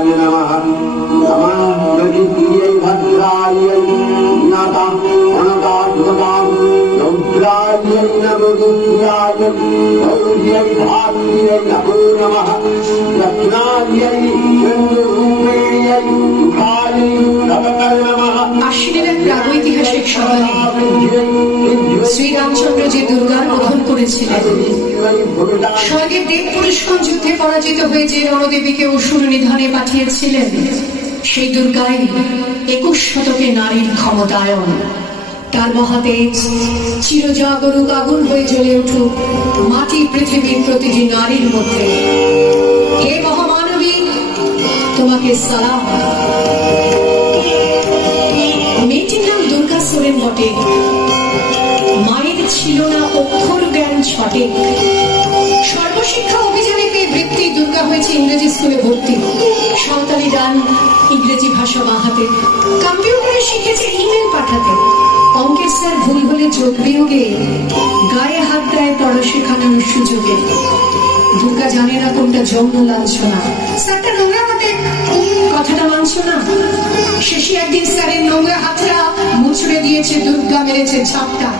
नमः नमः भद्रायै नातां अनतात्मतां रौद्रायै नमोदित्याय गौर्यै भाग्यै नमो नमः रत्नायै चन्द्ररूपेयै काली नमः नमः। আশ্বিনের এক প্রাগৈতিহাসিক সকালে শ্রীরামচন্দ্র যে দুর্গার বোধন করেছিলেন, স্বর্গের দেব পুরুষগণ যুদ্ধে পরাজিত হয়ে যে রণদেবীকে অসুর নিধনে পাঠিয়েছিলেন, সেই দুর্গাই 21 শতকে নারীর ক্ষমতায়ন। তার মহাতেজ চিরজাগরুক আগুন হয়ে জ্বলে উঠুক মাটি পৃথিবীর প্রতিটি নারীর মধ্যে। হে মহামানবী, তোমাকে সালাম। মেয়েটির নাম দুর্গা সোরেন বটে। মায়ের ছিল না অক্ষর জ্ঞান ছটে। সর্বশিক্ষা অভিযানে পেয়ে বৃত্তি দুর্গা হয়েছে ইংরেজি স্কুলে ভর্তি। সাঁওতালি গান, ইংরেজি ভাষা বাহাতে, কম্পিউটারে শিখেছে ইমেল পাঠাতে। অঙ্কের স্যার ভুল হলে যোগ বিয়োগে গায়ে হাত দেয় পড়া শেখানোর সুযোগে। দুর্গা জানে না কোনটা যৌন লাঞ্ছনা। স্যারটা নোংরা হাতে, কথাটা মানছ না। শেষে একদিন স্যারের নোংরা হাতটা মুছড়ে দিয়েছে, দুর্গা মেরেছে ঝাপটা।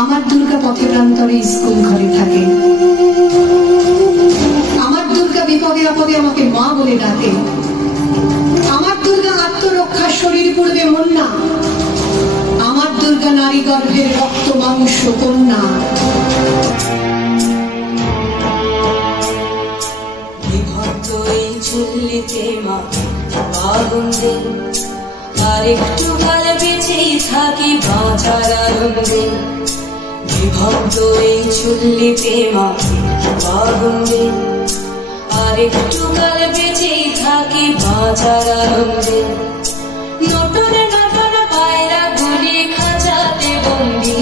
আমার দুর্গা পথে প্রান্তরে স্কুল ঘরে থাকে। আমার দুর্গা বিপদে আপদে আমাকে মা বলে ডাকে। আমার দুর্গা আত্মরক্ষা, শরীর পূর্বে মন না। আমার দুর্গা নারী গর্ভের রক্ত মাংস কন্যা। বিভক্ত এই চুল্লিতে মা আগুন দে, আর একটু কাল বেঁচেই থাকি বাঁচার আনন্দে। বিভক্ত এই চুল্লিতে মা আগুন দে, আর একটু কাল বেঁচেই থাকি বাঁচার আনন্দে। নটনে নটনে পায়রা গুলি খাঁচাতে বন্দি,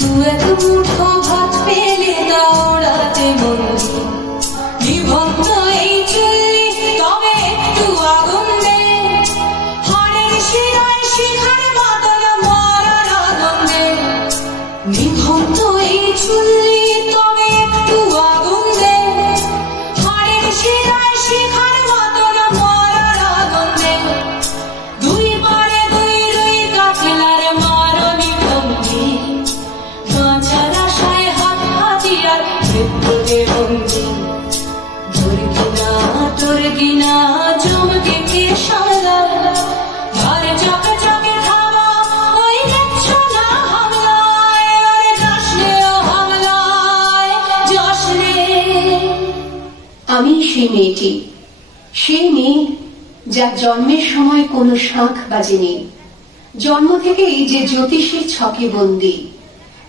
দু এক মুঠো ভাত পেলে দৌড়াতে বন্দি। বিভক্ত এই চুল্লি তবে একটু আগুন দে, হাড়ের শিরায় শিখার মাতন মরার আগুন দে। বিভক্ত এই চুল্লি তবে একটু আগুন দে, হাড়ের শিরায় শিখার মাতন মরার আগুন দে। দুই পারে দুই রুই কাফেলার মারণী ভঙ্গি, বাঁচার আশায় হাত হাতিয়ার মৃত্যুতে বন্দি। দুর্গিনা চমকে কে সামলা, ঘর চকে চকে থামা ওই দেখছো না হামলায়। আরে যাসনে ও হামলায় যাসনে। আমি সেই মেয়েটি, সেই মেয়ে যার জন্মের সময় কোনো শাঁখ বাজেনি, জন্ম থেকেই যে জ্যোতিষীর ছকে বন্দী।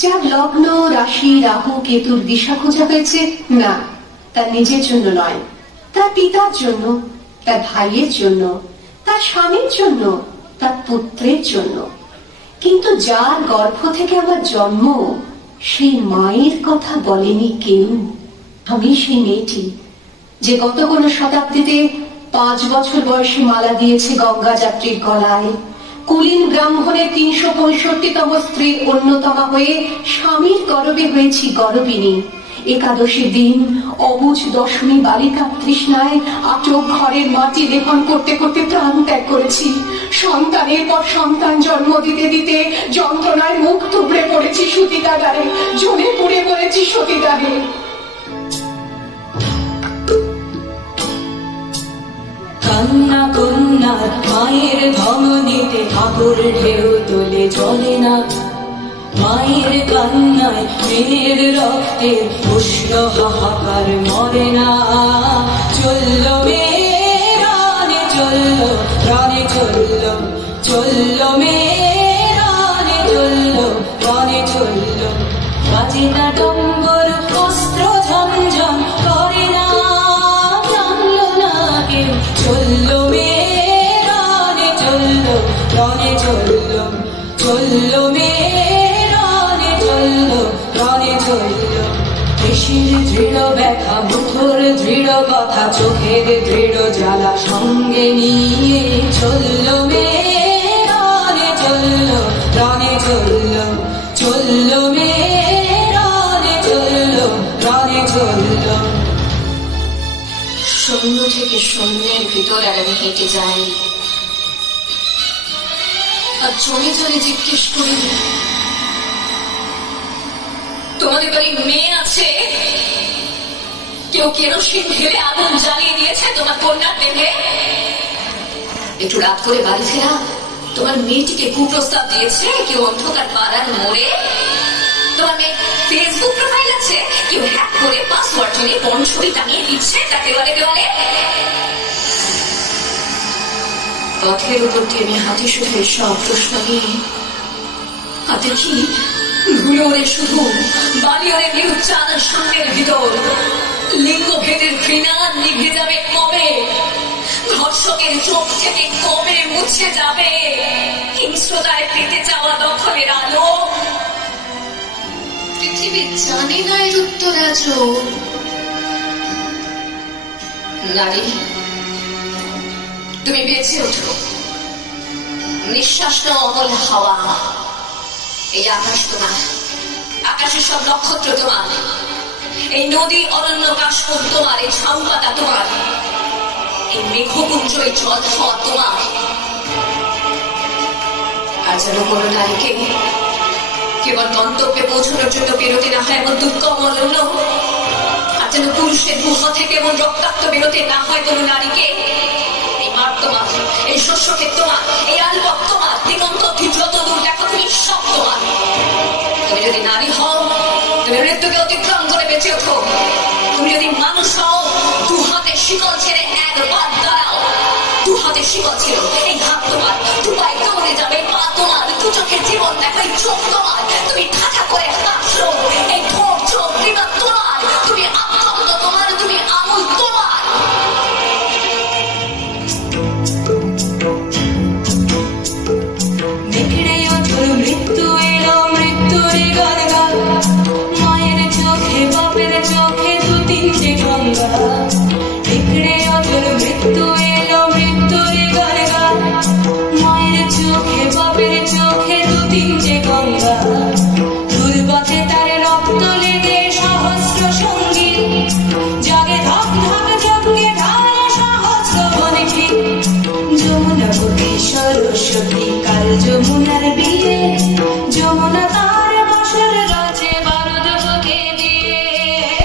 যার লগ্ন রাশি রাহু কেতুর দিশা খোঁজা হয়েছে না, তার নিজের জন্য নয়, তার পিতার জন্য, তার ভাইয়ের জন্য, তার স্বামীর জন্য, তার পুত্রের জন্য। কিন্তু যার গর্ভ থেকে আমার জন্ম, সেই মায়ের কথা বলেনি কেউ। আমি সেই মেয়েটি যে গত কোন শতাব্দীতে 5 বছর বয়সে মালা দিয়েছে গঙ্গা যাত্রীর গলায়, কুলীন ব্রাহ্মণের 365তম স্ত্রীর অন্যতমা হয়ে স্বামীর গর্বে হয়েছি গর্বিনী। একাদশীর দিন অবুঝ দশমী বালিকা তৃষ্ণায় আটক ঘরের মাটি লেপন করতে করতে প্রাণ ত্যাগ করেছি। সন্তানের পর সন্তান জন্ম দিতে দিতে যন্ত্রণায় মুখ থুবড়ে পড়েছি সতীদারে, জ্বলে পুড়ে পড়েছি সতীদারে। কান্না কন্যার মায়ের ধমনীতে ঠাকুর ঢেউ তোলে চলে না। মায়ের কান্নায় মেয়ের রক্তে উষ্ণ হাহাকার মরে না। চলল মেয়ে রানে চলল, রানে চলল, চলল মেয়ে রানে চলল, রানে চলল। বাজে না ডম্বর অস্ত্র ঝনঝন করে না, জানল না কেউ। চলল মেয়ে রানে চলল, রানে চলল, চলল মেয়ে রানে চলল, রানে চলল। পেশির দৃঢ় ব্যথা, মুঠোর দৃঢ় কথা, চোখের দৃঢ় জ্বালা সঙ্গে নিয়ে চলল মেয়ে রানে চলল, রানে চলল, চলল মেয়ে রানে চলল, রানে চলল। শূন্য থেকে শূন্যের ভিতর আর আমি হেঁটে যাই, আর জমে জমে জিজ্ঞেস করি, তোমাদের বাড়ি মেয়ে আছে? কেউ কেরোসিন ঢেলে আগুন জ্বালিয়ে দিয়েছে তোমার কন্যার দেহে? একটু রাত করে বাড়ি ফেরা তোমার মেয়েটিকে কুপ্রস্তাব দিয়েছে কেউ অন্ধকার পাড়ার মোড়ে? তোমার মেয়ে ফেসবুক প্রোফাইল আছে, কেউ হ্যাক করে পাসওয়ার্ড জেনে পর্ন ছবি টাঙিয়ে দিচ্ছে তার দেওয়ালে দেওয়ালে? পথের উপর দিয়ে আমি হাঁটি শুধু সব প্রশ্ন নিয়ে, আর দেখি ধুলো ওরে শুধু বালি ওরে নিউচান সামনের ভিতর। লিঙ্গ ভেদের ঘৃণা নিভে যাবে কবে? ধর্ষকের চোখ থেকে কবে মুছে যাবে হিংস্রতায় পেতে যাওয়া দখলের আলো? পৃথিবী জানে না এর উত্তর আজও। নারী, তুমি বেঁচে ওঠো, নিঃশ্বাস নাও অমল হাওয়া। এই আকাশ তোমার, আকাশের সব নক্ষত্র তোমার, এই নদী অরণ্য কাশফুল তোমার, এই ঝাউ পাতা তোমার, এই মেঘপুঞ্জ এই জল হওয়া তোমার। আর যেন কোনো নারীকে কেবল গন্তব্যে পৌঁছানোর জন্য বেরোতে না হয় এমন দুর্গম অরণ্য, আর যেন পুরুষের মুখ থেকে এমন রক্তাক্ত বেরোতে না হয় কোনো নারীকে। এই মাঠ তোমার, এই শস্যক্ষেত তোমার, এই আলপথ তোমার, দিগন্ত যত দূর দেখো তুমি সব তোমার। তুমি যদি নারী হও, তুমি মৃত্যুকে অতিক্রম করে বেঁচে ওঠো। তুমি যদি মানুষ হও, দু হাতে শিকল ছেড়ে একবার দাঁড়াও। দু হাতে শিকল ছিল, এই হাত তোমার, দু পায়ে দৌড়ে যাবে পা তোমার, দু চোখের জীবন দেখো এই চোখ তোমার। তুমি ঠাঠা করে হাসছো, এই ঠোঁট চোখ বিবাদ তোমার। তুমি আত্মন্ত তোমার, তুমি আমূল তোমার। দেখড়ে অঝোর মৃত্যু এলো, মৃত্যুর গান গা, মায়ের চোখে বাপের চোখে দু তিনটে গঙ্গা। দেখড়ে অঝোর মৃত্যু এলো, মৃত্যুর গান গা, মায়ের চোখে বাপের চোখে দু তিনটে গঙ্গা। দুর্বাচে তার রক্ত লেগে সহস্র সঙ্গীত জাগে, ধক ধক যজ্ঞে ঢালে সহস্র বনকি। যমুনাবতী সরস্বতী কাল যমুনার বিয়ে, যমুনা তার বসর রাজে বারুদ বুকে দিয়ে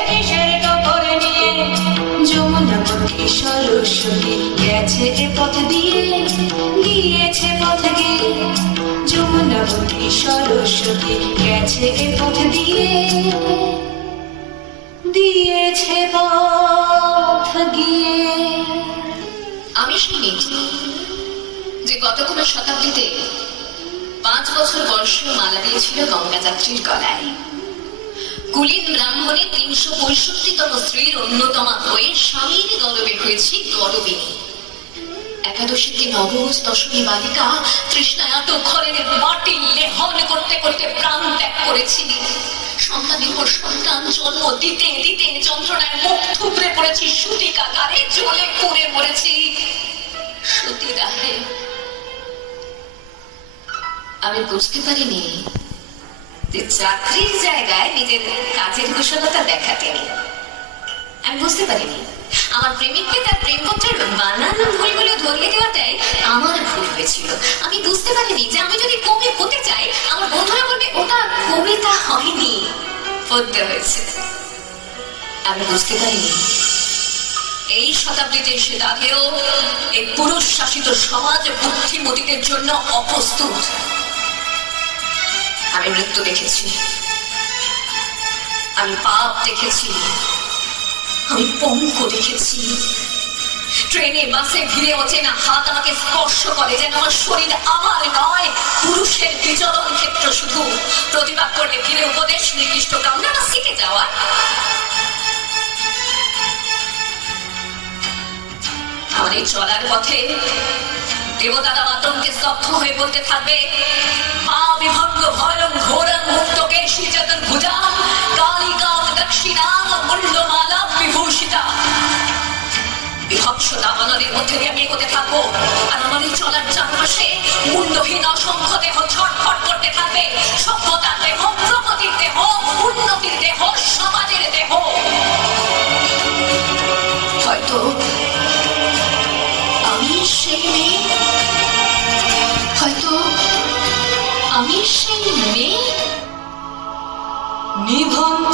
বিষের টপর নিয়ে। যমুনাবতী সরস্বতী গেছে এ পথ দিয়ে, গিয়েছে পথ গিয়ে। যমুনাবতী সরস্বতী গেছে এ পথ দিয়ে, দিয়েছে পথ গিয়ে। আমি সেই মেয়েটি যে গত কোনো শতাব্দীতে 5 বছর বয়সে মালা দিয়েছিল গঙ্গা যাত্রীর গলায়। কুলীন ব্রাহ্মণের 365তম স্ত্রীর অন্যতমা হয়ে স্বামীর গরবে হয়েছি গরবিনী। একাদশীর দিন অবুঝ দশমী বালিকা তৃষ্ণায় আটক ঘরের মাটি লেহন করতে করতে প্রাণ ত্যাগ করেছি। সন্তানের পর সন্তান জন্ম দিতে দিতে যন্ত্রণায় মুখ থুবড়ে পড়েছি, সূতিকাগারে জ্বলে পুড়ে মরেছি সতীদাহে। আমি বুঝতে পারিনি যে চাকরির জায়গায় নিজের কাজের কুশলতা দেখাতে নেই। আমি বুঝতে পারিনি আমার প্রেমিককে তার প্রেমপত্রের বানান ভুলগুলো ধরিয়ে দেওয়াটাই আমার ভুল হয়েছিল। আমি বুঝতে পারিনি যে আমি যদি কবি হতে চাই, আমার বন্ধুরা বলবে ওটা কবিতা হয়নি, পদ্য হয়েছে। আমি বুঝতে পারিনি এই শতাব্দীতে এসে দাঁড়িয়েও এই পুরুষ শাসিত সমাজ বুদ্ধিমতীদের জন্য অপ্রস্তুত। আমি মৃত্যু দেখেছি, আমি পাপ দেখেছি, আমি পঙ্ক দেখেছি। ট্রেনে বাসে ভিড়ে অচেনা হাত আমাকে স্পর্শ করে, যেন আমার শরীর আমার নয়, পুরুষের বিচরণ ক্ষেত্র শুধু। প্রতিবাদ করলে ভিড়ে উপদেশ, নির্দিষ্ট কামরা বা সিটে যাওয়া। আমার এই চলার পথে দেবতারা আতঙ্কে স্তব্ধ হয়ে বলতে থাকবে, মা বিভঙ্গ ভয়ং ঘোরং মুক্তকে শ্রীচতন ভুজাম কালিকাম দক্ষিণাম মুন্ডমালা বিভূষিতা। বিভৎস দাবানলের মধ্যে দিয়ে আমি এগোতে থাকবো, আর আমার এই চলার চারপাশে মুন্ডহীন অসংখ্য দেহ ছটফট করতে থাকবে। সভ্যতার দেহ, প্রগতির দেহ, উন্নতির দেহ, সমাজের দেহ। হয়তো আমি সেই মেয়ে নিভন্ত